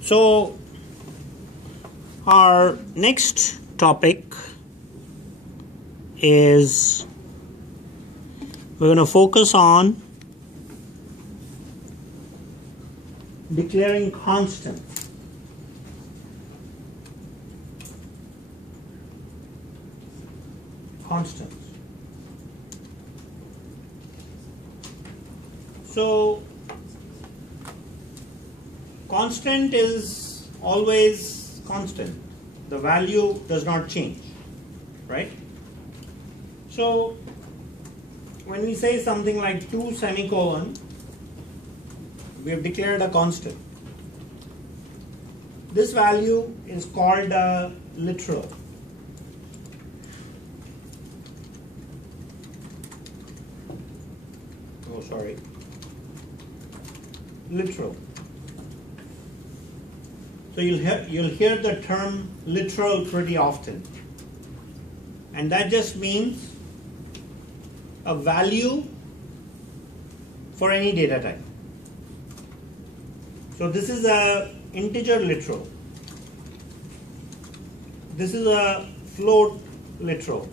So our next topic is we're going to focus on declaring constants. So constant is always constant. The value does not change, right? So when we say something like 2 semicolon, we have declared a constant. This value is called a literal. Literal. So you'll hear the term literal pretty often, and that just means a value for any data type. So this is a integer literal. This is a float literal.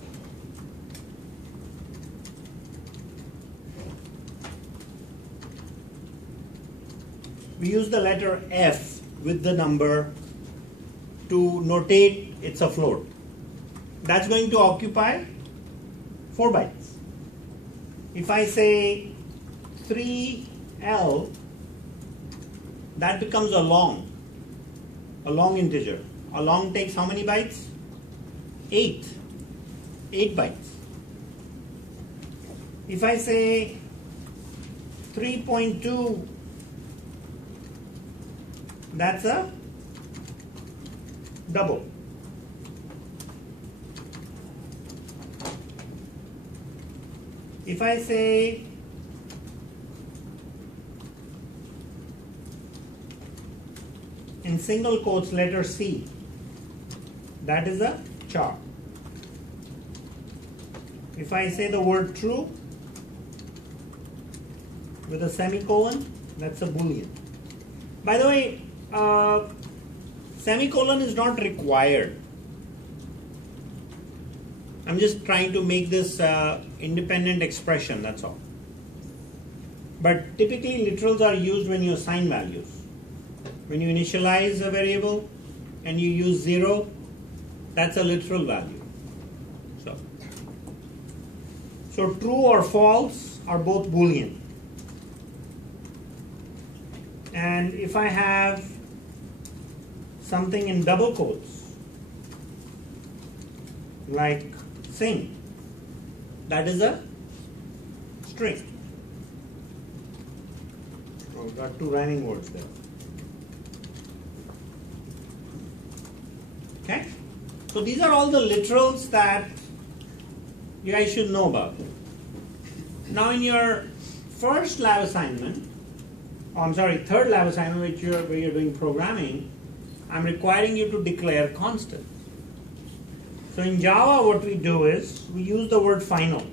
We use the letter F with the number to notate it's a float. That's going to occupy 4 bytes. If I say 3L, that becomes a long integer. A long takes how many bytes? 8 bytes. If I say 3.2, that's a double. If I say in single quotes letter C, that is a char. If I say the word true with a semicolon, that's a boolean. By the way, semicolon is not required. I'm just trying to make this independent expression, that's all. But typically literals are used when you assign values. When you initialize a variable and you use 0, that's a literal value. So true or false are both boolean. And if I have something in double quotes, like sing, that is a string. So we've got 2 rhyming words there. Okay? So these are all the literals that you guys should know about. Now in your third lab assignment, where you're doing programming, I'm requiring you to declare constants. So in Java, what we do is we use the word final.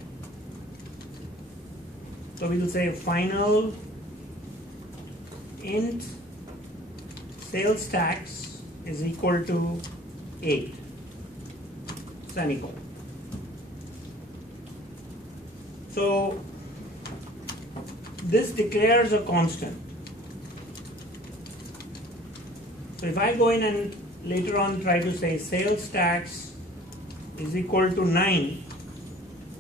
So we will say final int sales tax is equal to 8 semicolon. So this declares a constant. So if I go in and later on try to say sales tax is equal to 9,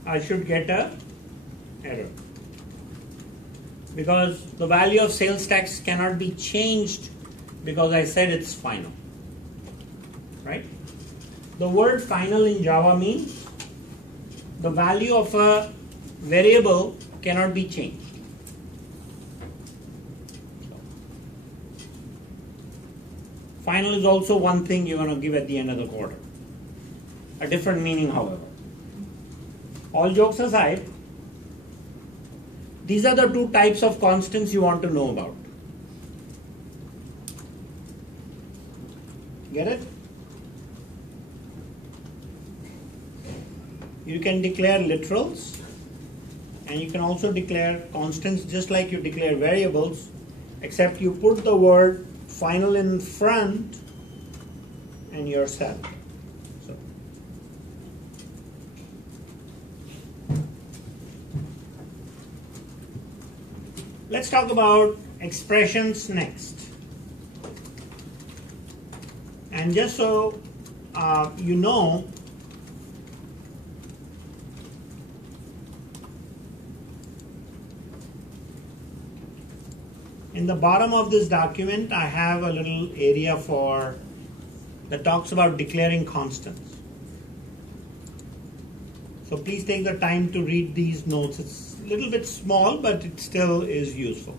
I should get a error. Because the value of sales tax cannot be changed because I said it's final. Right? The word final in Java means the value of a variable cannot be changed. Final is also one thing you're going to give at the end of the quarter. A different meaning, however. All jokes aside, these are the 2 types of constants you want to know about. Get it? You can declare literals and you can also declare constants just like you declare variables, except you put the word final in front and yourself. So let's talk about expressions next. And just so you know, in the bottom of this document, I have a little area that talks about declaring constants. So please take the time to read these notes. It's a little bit small, but it still is useful.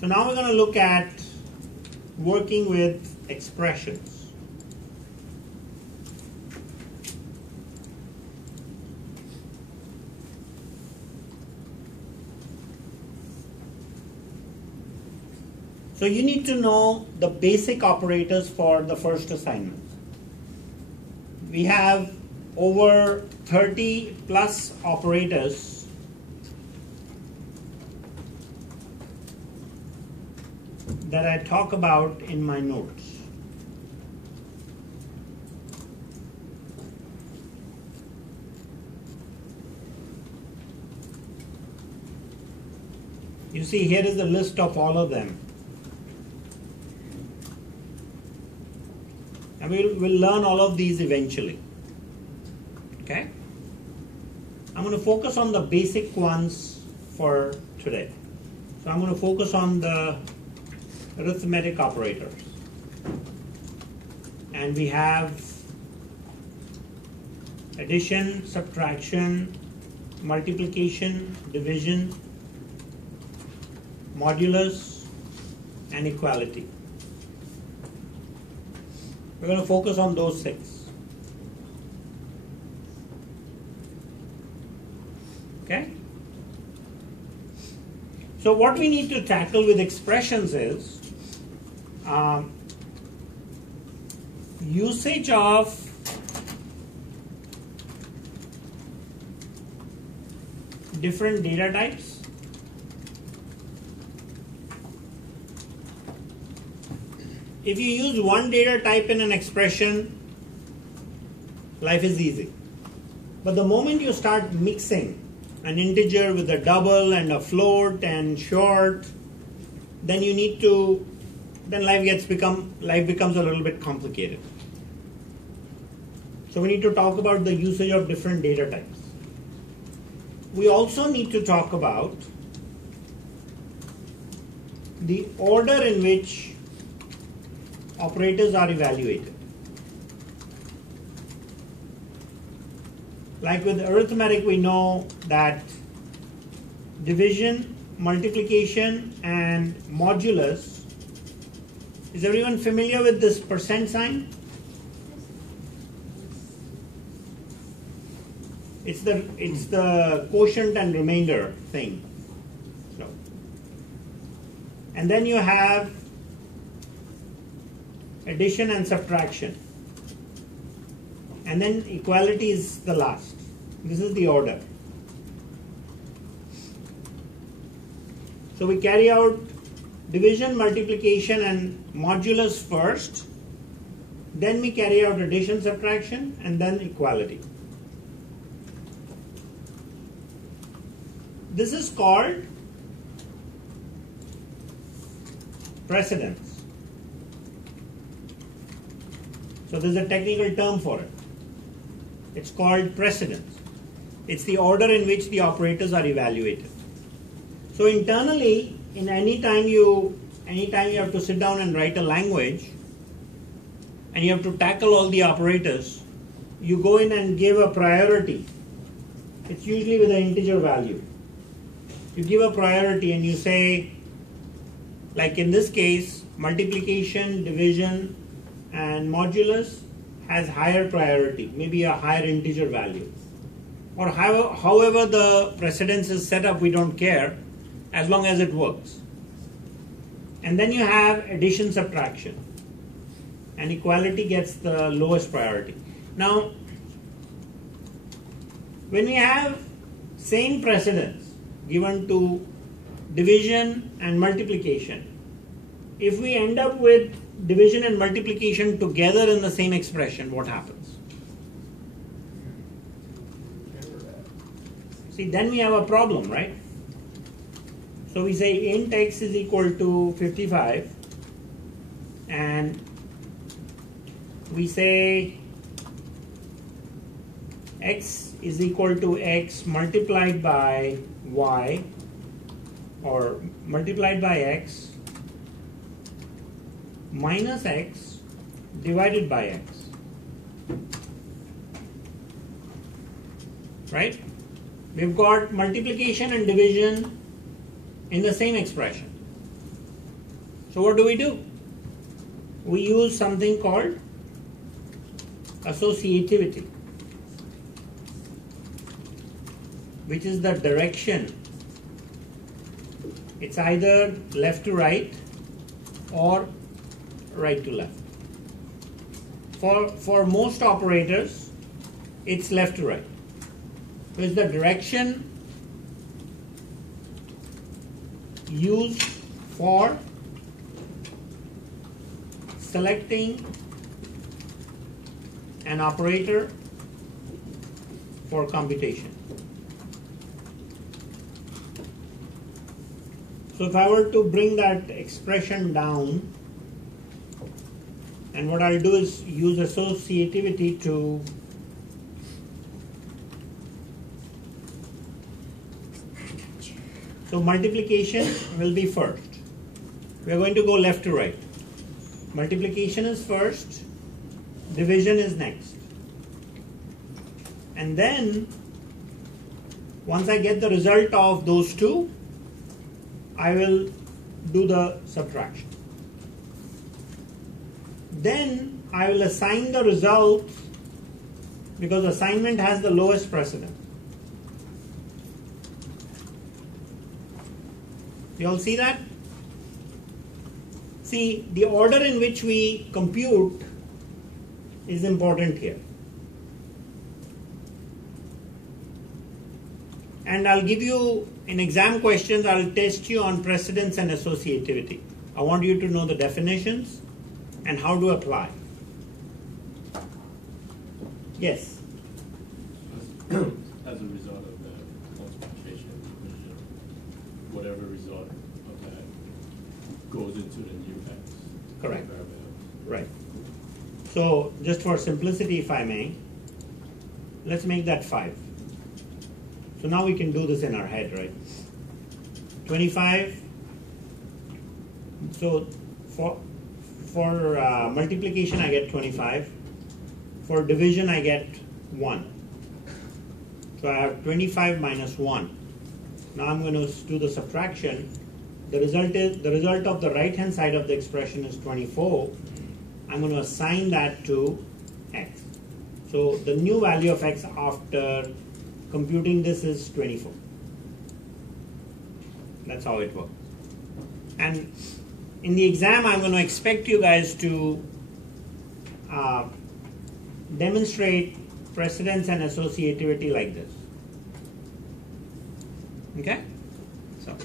So now we're going to look at working with expressions. So you need to know the basic operators for the first assignment. We have over 30 plus operators that I talk about in my notes. You see, here is the list of all of them. And we'll learn all of these eventually. Okay? I'm going to focus on the basic ones for today. So I'm going to focus on the arithmetic operators. And we have addition, subtraction, multiplication, division, modulus, and equality. We're going to focus on those 6. Okay? So what we need to tackle with expressions is usage of different data types. If you use one data type in an expression, life is easy. But the moment you start mixing an integer with a double and a float and short, then life becomes a little bit complicated. So we need to talk about the usage of different data types. We also need to talk about the order in which operators are evaluated. Like with arithmetic, we know that division, multiplication, and modulus. Is everyone familiar with this percent sign? It's the quotient and remainder thing. So, and then you have addition and subtraction. And then equality is the last. This is the order. So we carry out division, multiplication, and modulus first. Then we carry out addition, subtraction, and then equality. This is called precedence. So there's a technical term for it. It's called precedence. It's the order in which the operators are evaluated. So internally, in any time you have to sit down and write a language, and you have to tackle all the operators, you go in and give a priority. It's usually with an integer value. You give a priority and you say, like in this case, multiplication, division, and modulus has higher priority, maybe a higher integer value. Or however the precedence is set up, we don't care, as long as it works. And then you have addition, subtraction, and equality gets the lowest priority. Now, when we have same precedence given to division and multiplication. If we end up with division and multiplication together in the same expression, what happens? See, then we have a problem, right? So we say int x is equal to 55, and we say x is equal to x multiplied by y, or multiplied by x minus x divided by x, right? We've got multiplication and division in the same expression. So what do? We use something called associativity, which is the direction. It's either left to right or right to left. For most operators, it's left to right. It's the direction used for selecting an operator for computation. So if I were to bring that expression down, and what I'll do is use associativity to so multiplication will be first. We are going to go left to right. Multiplication is first, division is next. And then, once I get the result of those two, I will do the subtraction. Then I will assign the result, because assignment has the lowest precedence. You all see that? See, the order in which we compute is important here. And I'll give you, in exam questions, I'll test you on precedence and associativity. I want you to know the definitions and how to apply. Yes? As a result of the multiplication and division, whatever result of that goes into the new x. Correct. Right. So, just for simplicity, if I may, let's make that 5. So now we can do this in our head, right? 25. So for multiplication I get 25. For division I get 1. So I have 25 minus 1. Now I'm going to do the subtraction. The result of the right hand side of the expression is 24. I'm going to assign that to x. So the new value of x after computing this is 24. That's how it works. And in the exam, I'm going to expect you guys to demonstrate precedence and associativity like this. Okay? So,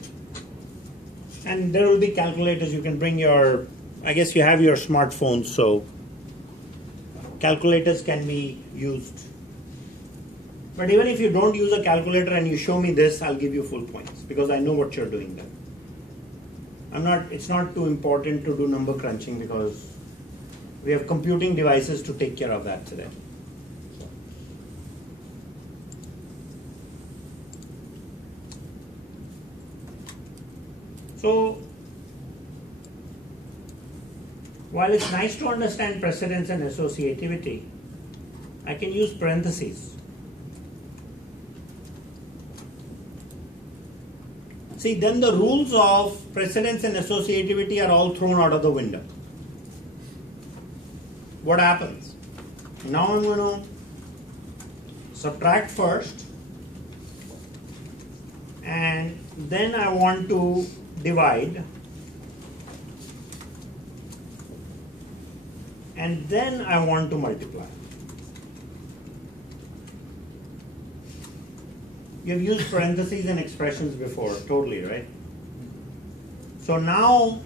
and there will be calculators. You can bring your, I guess you have your smartphones, so calculators can be used. But even if you don't use a calculator and you show me this, I'll give you full points because I know what you're doing there. It's not too important to do number crunching because we have computing devices to take care of that today. So, while it's nice to understand precedence and associativity, I can use parentheses. See, then the rules of precedence and associativity are all thrown out of the window. What happens? Now I'm going to subtract first, and then I want to divide, and then I want to multiply. You have used parentheses and expressions before, totally, right? So now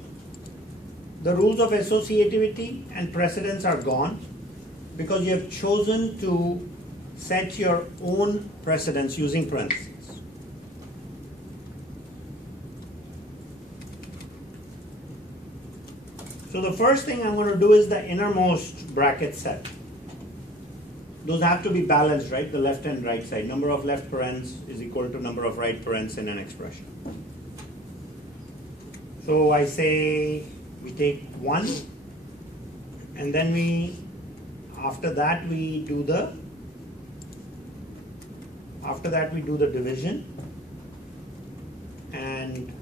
the rules of associativity and precedence are gone because you have chosen to set your own precedence using parentheses. So the first thing I'm going to do is the innermost bracket set. Those have to be balanced, right? The left and right side. Number of left parens is equal to number of right parens in an expression. So I say we take 1, and then after that we do the division, and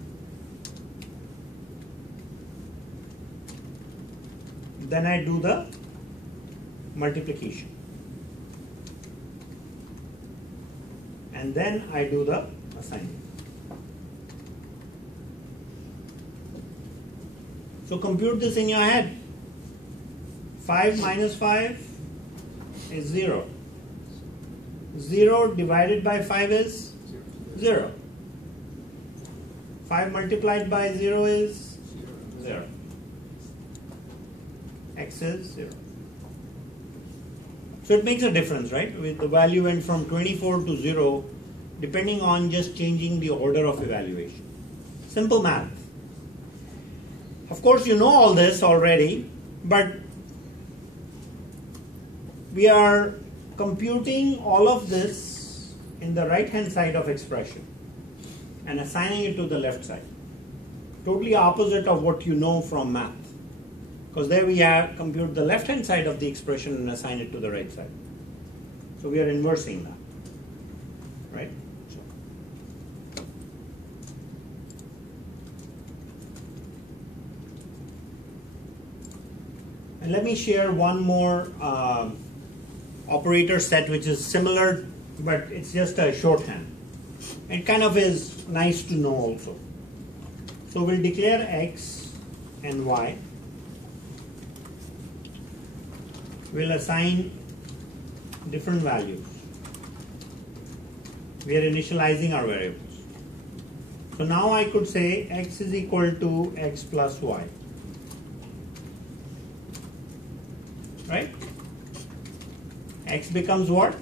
then I do the multiplication, and then I do the assignment. So compute this in your head. 5 minus 5 is 0. 0 divided by 5 is 0. 5 multiplied by 0 is 0. X is 0. So it makes a difference, right? The value went from 24 to 0 depending on just changing the order of evaluation. Simple math. Of course, you know all this already, but we are computing all of this in the right-hand side of expression and assigning it to the left side. Totally opposite of what you know from math. Because there we have compute the left-hand side of the expression and assign it to the right side. So we are inversing that, right? And let me share one more operator set which is similar, but it's just a shorthand. It kind of is nice to know also. So we'll declare x and y. We'll assign different values. We are initializing our variables. So now I could say x is equal to x plus y. Right? X becomes what?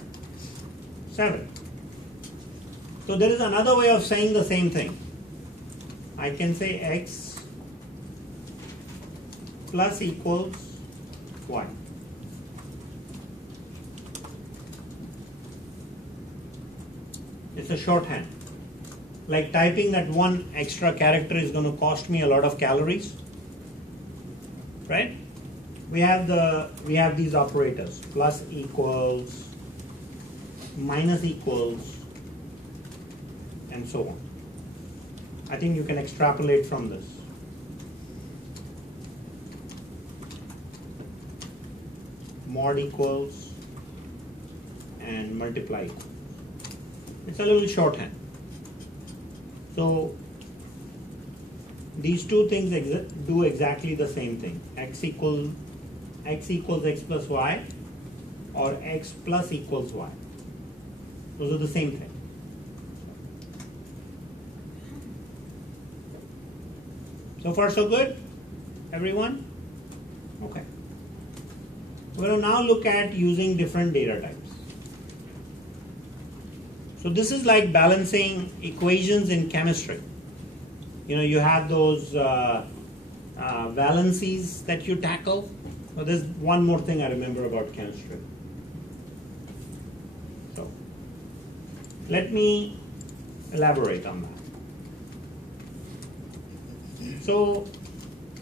7. So there is another way of saying the same thing. I can say x plus equals y. It's a shorthand. Like typing that one extra character is going to cost me a lot of calories. Right? We have these operators: plus equals, minus equals, and so on. I think you can extrapolate from this. Mod equals and multiply equals. It's a little shorthand. So these two things do exactly the same thing. X equals x plus y, or x plus equals y. Those are the same thing. So far so good, everyone? Okay. We're going to now look at using different data types. So this is like balancing equations in chemistry. You know, you have those valencies that you tackle. Well, there's one more thing I remember about chemistry. So let me elaborate on that. So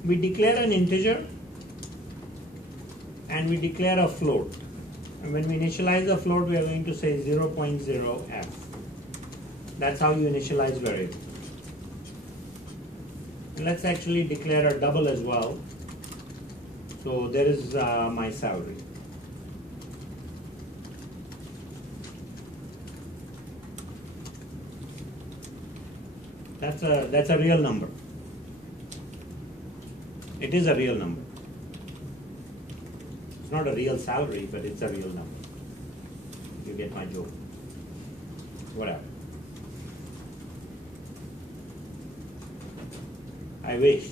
we declare an integer and we declare a float. And when we initialize a float, we are going to say 0.0f. That's how you initialize variables. And let's actually declare a double as well. So there is my salary. That's a real number. It is a real number. It's not a real salary, but it's a real number. You get my joke. Whatever. I wish.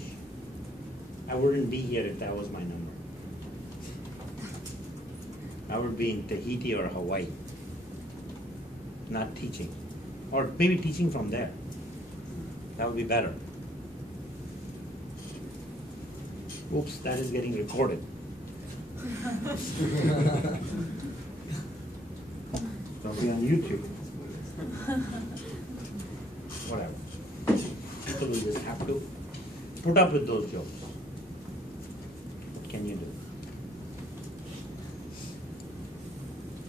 I wouldn't be here if that was my number. I would be in Tahiti or Hawaii, not teaching. Or maybe teaching from there. That would be better. Oops, that is getting recorded. It'll be on YouTube. Whatever. People will just have to put up with those jokes. What can you do?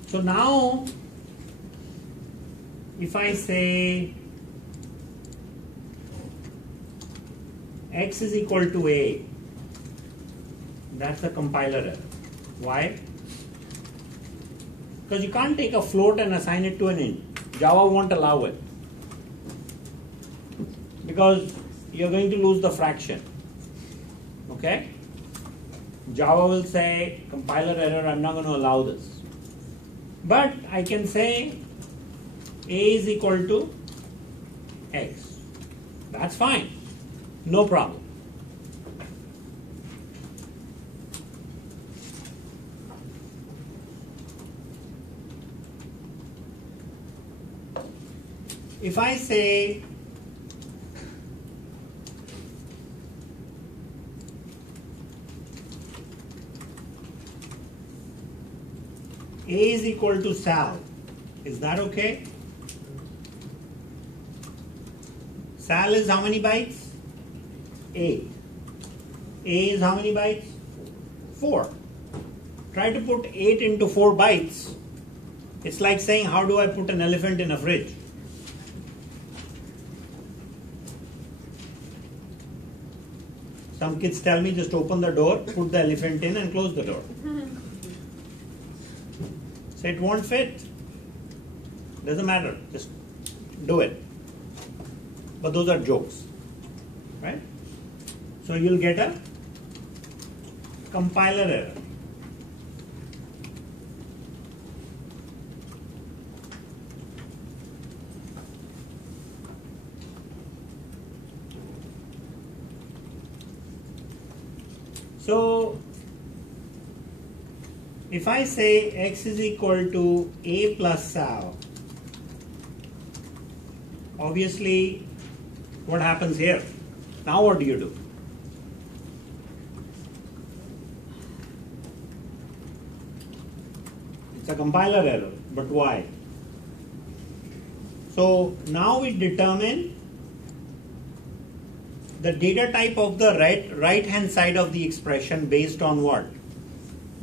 So now, if I say x is equal to a, that's a compiler error. Why? Because you can't take a float and assign it to an int. Java won't allow it. Because you're going to lose the fraction. Okay? Java will say, compiler error, I'm not going to allow this. But I can say a is equal to x. That's fine. No problem. If I say a is equal to Sal, is that okay? Sal is how many bytes? 8. A is how many bytes? 4. Try to put 8 into 4 bytes. It's like saying, how do I put an elephant in a fridge? Some kids tell me, just open the door, put the elephant in and close the door. So it won't fit. Doesn't matter, just do it. But those are jokes, right? So you'll get a compiler error. So if I say x is equal to a plus Sal, obviously what happens here? Now what do you do? It's a compiler error, but why? So now we determine the data type of the right hand side of the expression based on what?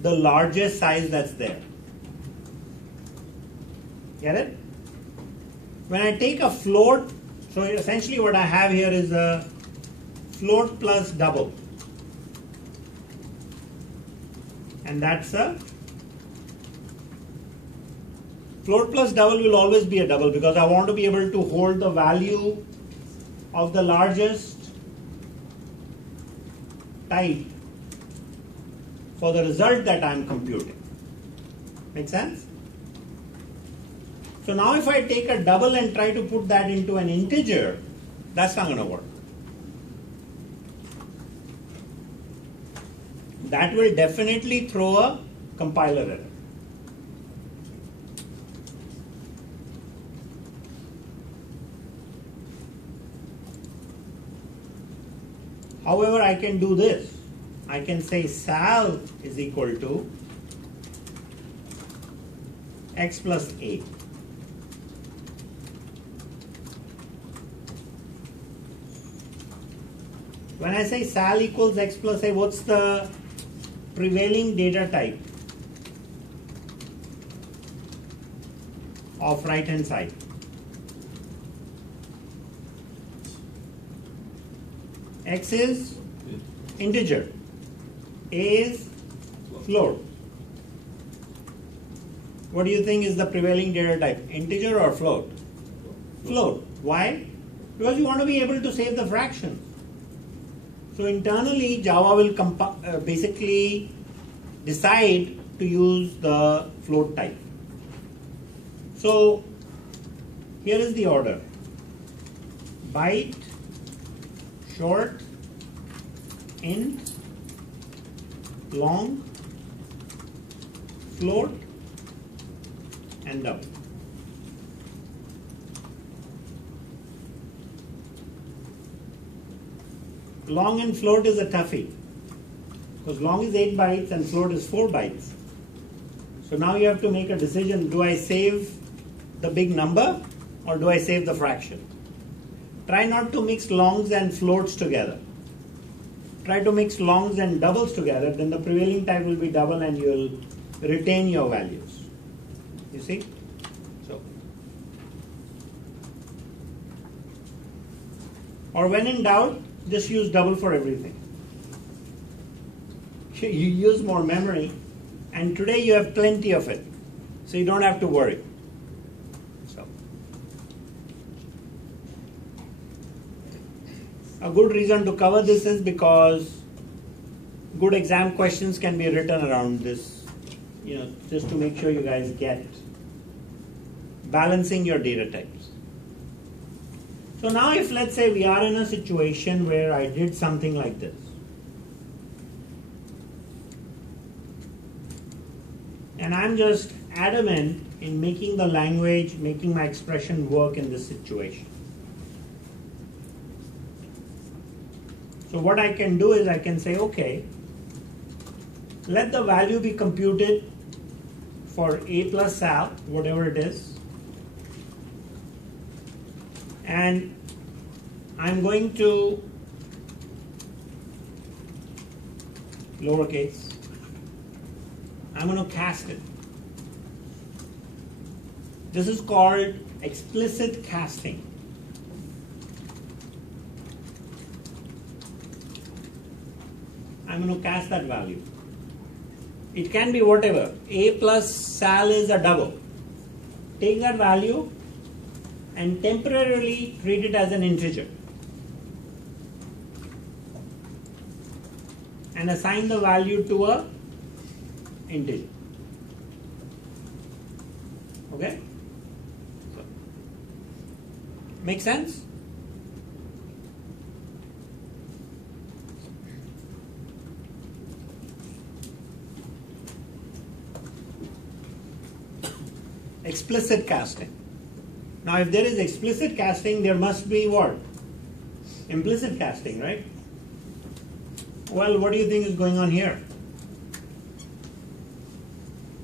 The largest size that's there. Get it? When I take a float, so essentially what I have here is a float plus double. And that's a float plus double will always be a double because I want to be able to hold the value of the largest type for the result that I'm computing. Make sense? So now if I take a double and try to put that into an integer, that's not going to work. That will definitely throw a compiler error. However, I can do this. I can say Sal is equal to x plus a. When I say Sal equals x plus a, what's the prevailing data type of right hand side? X is integer, a is float. What do you think is the prevailing data type, integer or float? Float. Why? Because you want to be able to save the fractions. So internally, Java will basically decide to use the float type. So here is the order: byte, short, int, long, float, and double. Long and float is a toughie, because long is 8 bytes and float is 4 bytes. So now you have to make a decision, do I save the big number or do I save the fraction? Try not to mix longs and floats together. Try to mix longs and doubles together, then the prevailing type will be double and you'll retain your values. You see? So, or when in doubt, just use double for everything. You use more memory, and today you have plenty of it, so you don't have to worry. So, a good reason to cover this is because good exam questions can be written around this, just to make sure you guys get balancing your data types. So now if let's say we are in a situation where I did something like this. And I'm just adamant in making the language, making my expression work in this situation. So what I can do is I can say, okay, let the value be computed for A plus Sal, whatever it is. And I'm going to lowercase, I'm going to cast it. This is called explicit casting. I'm going to cast that value. It can be whatever. A plus Sal is a double. Take that value and temporarily treat it as an integer and assign the value to a integer. Okay? So, make sense? Explicit casting. Now, if there is explicit casting, there must be what? Implicit casting, right? Well, what do you think is going on here?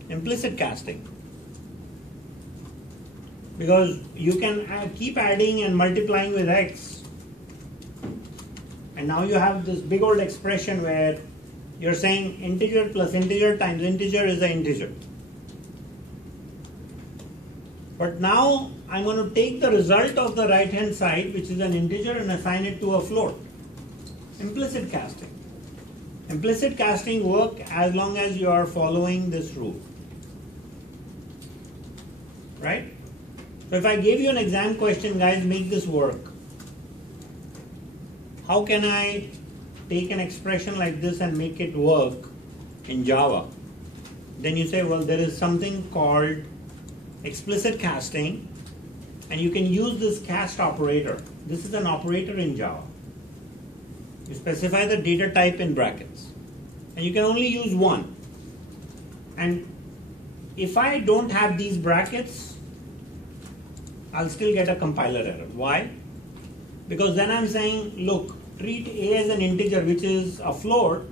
Implicit casting. Because you can keep adding and multiplying with x. And now you have this big old expression where you're saying integer plus integer times integer is an integer. But now I'm going to take the result of the right hand side, which is an integer, and assign it to a float. Implicit casting. Implicit casting work as long as you are following this rule. Right? So if I gave you an exam question, guys, make this work. How can I take an expression like this and make it work in Java? Then you say, well, there is something called explicit casting, and you can use this cast operator. This is an operator in Java. You specify the data type in brackets, and you can only use one. And if I don't have these brackets, I'll still get a compiler error. Why? Because then I'm saying, look, treat A as an integer, which is a float.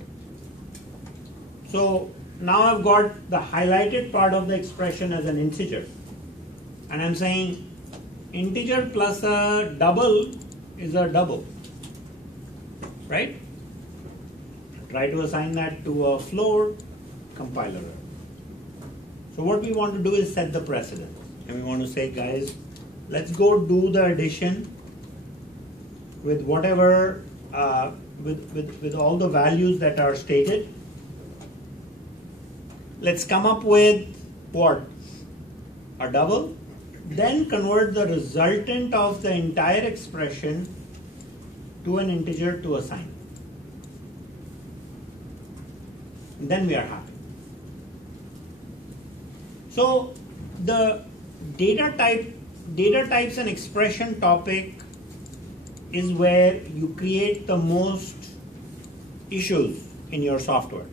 So now I've got the highlighted part of the expression as an integer. And I'm saying integer plus a double is a double. Right? Try to assign that to a float, compiler error. So what we want to do is set the precedence. And we want to say, guys, let's go do the addition with whatever, with all the values that are stated. Let's come up with what? A double. Then convert the resultant of the entire expression to an integer to assign. And then we are happy. So the data types and expression topic is where you create the most issues in your software.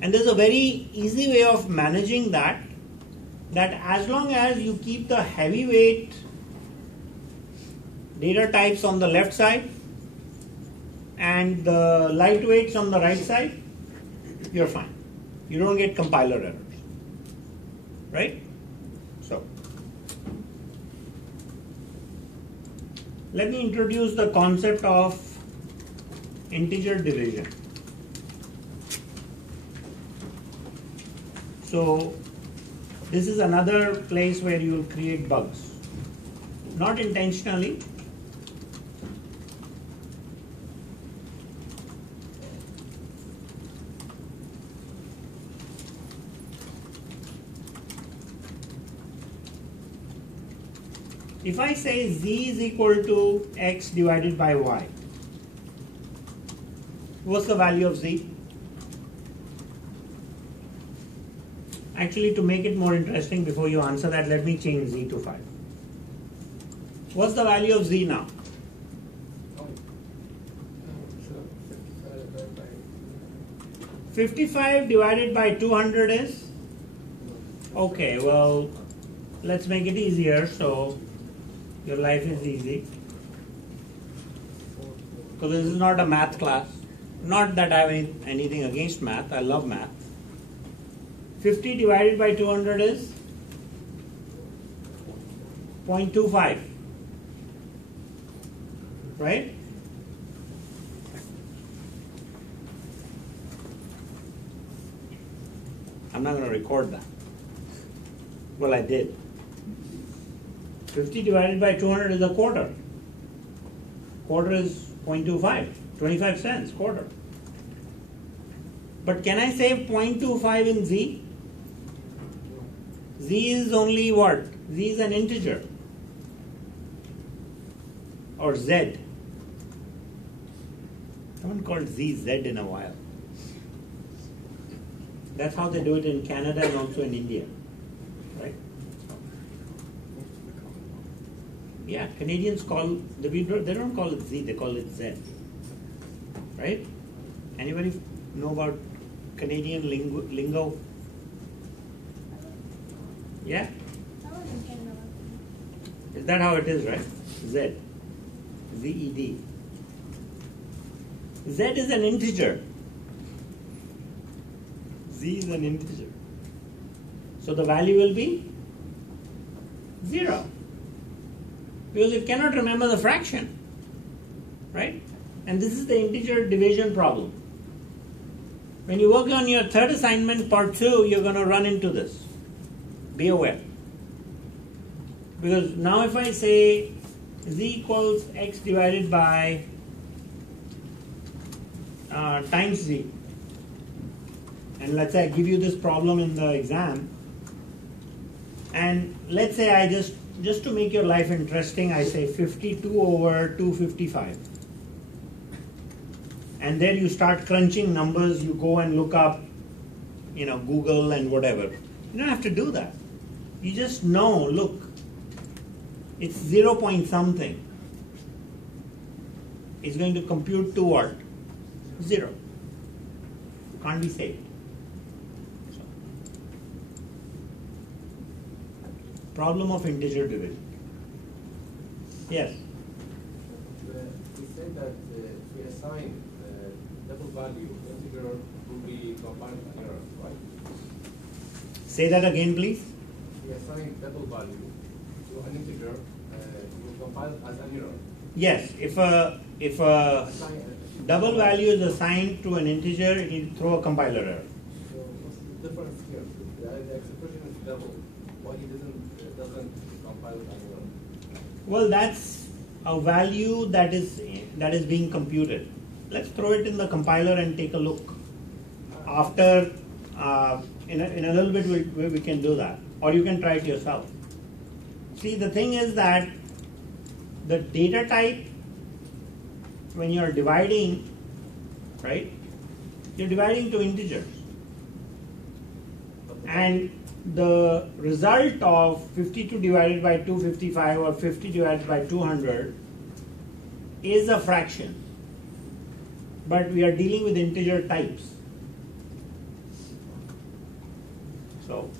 And there's a very easy way of managing that as long as you keep the heavyweight data types on the left side and the lightweights on the right side, you're fine. You don't get compiler errors, right? So, let me introduce the concept of integer division. So, this is another place where you will create bugs. Not intentionally. If I say z is equal to x divided by y, what's the value of z? Actually, to make it more interesting, before you answer that, let me change z to 5. What's the value of z now? Oh. 55 divided by 200 is? Okay, well, let's make it easier so your life is easy. Because this is not a math class. Not that I have anything against math, I love math. 50 divided by 200 is 0.25, right? I'm not going to record that. Well, I did. 50 divided by 200 is a quarter. Quarter is 0.25, 25 cents, quarter. But can I say 0.25 in z? Z is only what? Z is an integer. Or z. I haven't called z z in a while. That's how they do it in Canada and also in India. Right? Yeah, Canadians call, they don't call it z, they call it z. Right? Anybody know about Canadian lingo? Yeah? Is that how it is, right? Z. Z-E-D. Z is an integer. Z is an integer. So the value will be 0. Because it cannot remember the fraction. Right? And this is the integer division problem. When you work on your third assignment, part 2, you're going to run into this. Be aware. Because now if I say z equals x divided by times z, and let's say I give you this problem in the exam, and let's say I just to make your life interesting, I say 52 over 255. And then you start crunching numbers, you go and look up, Google and whatever. You don't have to do that. You just know, look, it's 0 point something. It's going to compute to what? 0. Can't be saved. So, problem of integer division. Yes? We said that if we assign double value integer will be compiled as an error, right? Say that again, please. If we assign double value to an integer, it will compile as an error. Yes, if a double value is assigned to an integer, it will throw a compiler error. So what's the difference here? The expression is double. Why it doesn't compile as an error? Well, that's a value that is being computed. Let's throw it in the compiler and take a look. After, in a little bit, we can do that. Or you can try it yourself. See, the thing is that the data type, when you're dividing, right, you're dividing to integers. And the result of 52 divided by 255 or 50 divided by 200 is a fraction. but we are dealing with integer types. So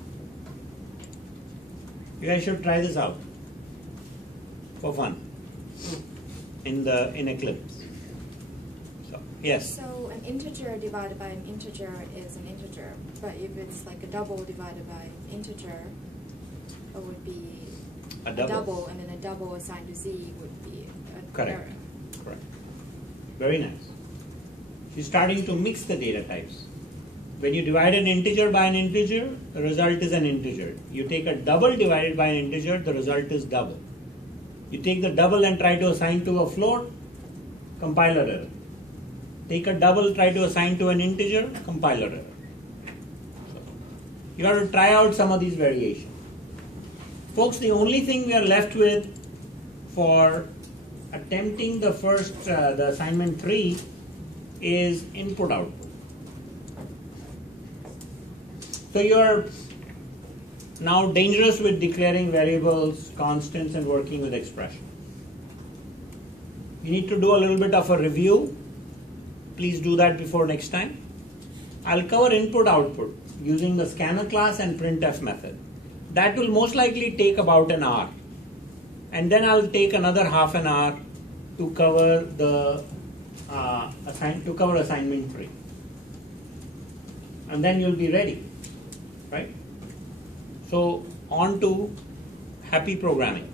you guys should try this out for fun in Eclipse. So yes. So an integer divided by an integer is an integer, but if it's like a double divided by an integer, it would be a double, and then a double assigned to z would be a Correct. error. Correct. Very nice. She's starting to mix the data types. When you divide an integer by an integer, the result is an integer. You take a double divided by an integer, the result is double. You take the double and try to assign to a float, compiler error. Take a double, try to assign to an integer, compiler error. So you have to try out some of these variations. Folks, the only thing we are left with for attempting the first, the assignment 3 is input-output. So you're now dangerous with declaring variables, constants, and working with expressions. You need to do a little bit of a review. Please do that before next time. I'll cover input-output using the scanner class and printf method. That will most likely take about an hour. And then I'll take another half an hour to cover the assignment 3. And then you'll be ready. Right? So on to happy programming.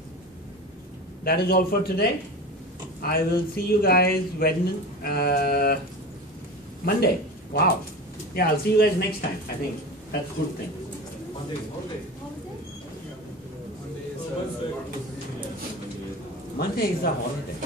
That is all for today. I will see you guys when Monday. Wow. Yeah, I'll see you guys next time. I think that's a good thing. Monday. Monday is a holiday.